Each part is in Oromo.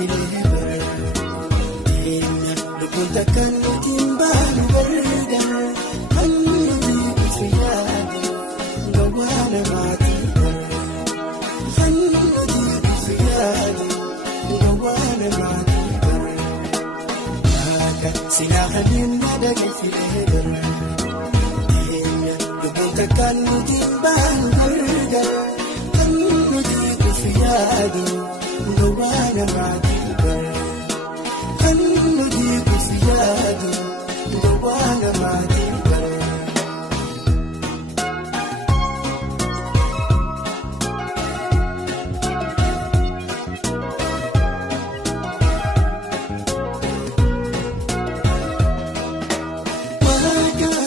filee deemna lubbuun takkaan nutiin baanu barda kan nuti itti yaadu gowwaa namaatii kan nuti itti yaadu gowwaa namaatii akka silaa kanneen madaqee filee deemna lubbuun takkaan nutiin baanu barda kan nuti itti yaadu gowwaa namaatii kan nuti itti yaadu gowwaa namaatii.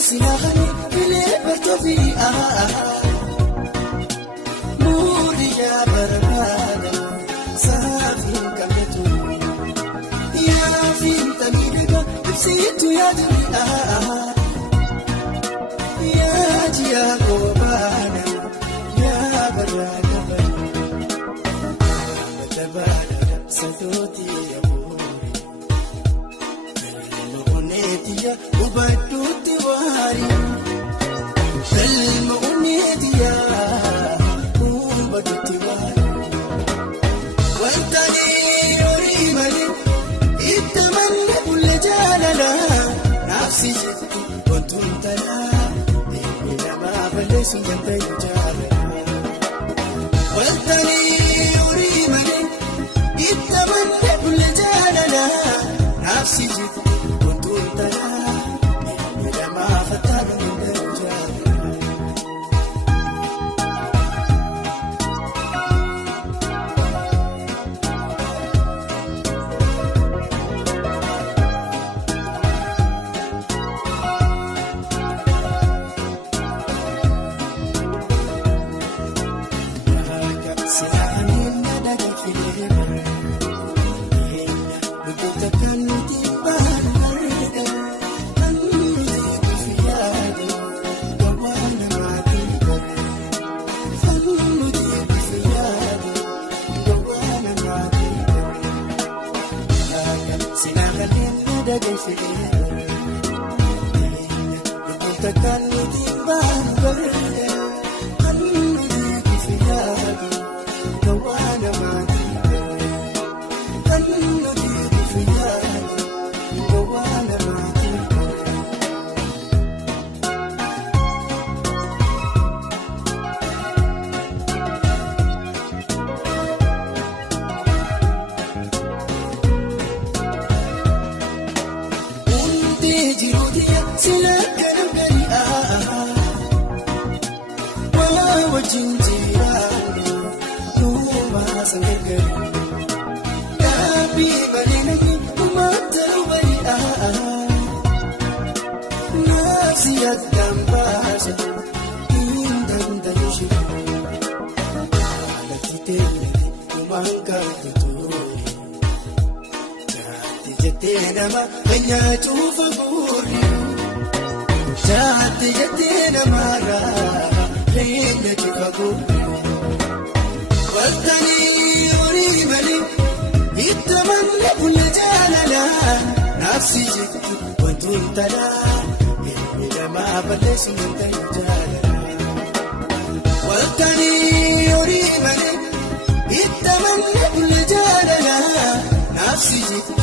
Silahani filee bartoofi muuriyaa barbaada saafiin qabatu yaafiin tamiidhaga ibsitu yaadni yaajiyaa goobaana yaa barbaada barbaada satootii yabuuri galma oneetiya ubadduutti waari galma oneetiya ubadduutti waari wantani horii malee itti manne bulle jaalala naafsi jetti wantuun talaa deemee namaa balleessu jantayu jaalala wantani horii malee itti manne bulle jaalala naafsi jetti wantuun talaa deemee namaa fattaanu jantayu jaalala. Silahani madaqee filee lubbuun takkaan nutiin baanu barda kan nuti itti yaadu gowwaa namaatii kan nuti itti yaadu gowwaa namaatii silahani madaqee filee lubbuun takkaan nutiin baanu barda kan nuti itti yaadu gowwaa namaatii kan nuti itti yaadu gowwaa namaatii. Hundi jiruutii sila kanam gadi waa wajjin jiraannu nuumaa sangargari yaabbii malee nagi uummataa bari naafsi yaadaan baase hin danda'u shira alatti teellate uumaan qabdu ture jaatti jettee nama kanyaatuu fagoorri jaatti jettee namaarraa reenya kifagoorri wantanii horii malee itti manne bulle jaalala naafsi jetti wantuun talaa deemee namaa balleessu jantayu jaalala wantanii horii malee itti manne bulle jaalala naafsi jetti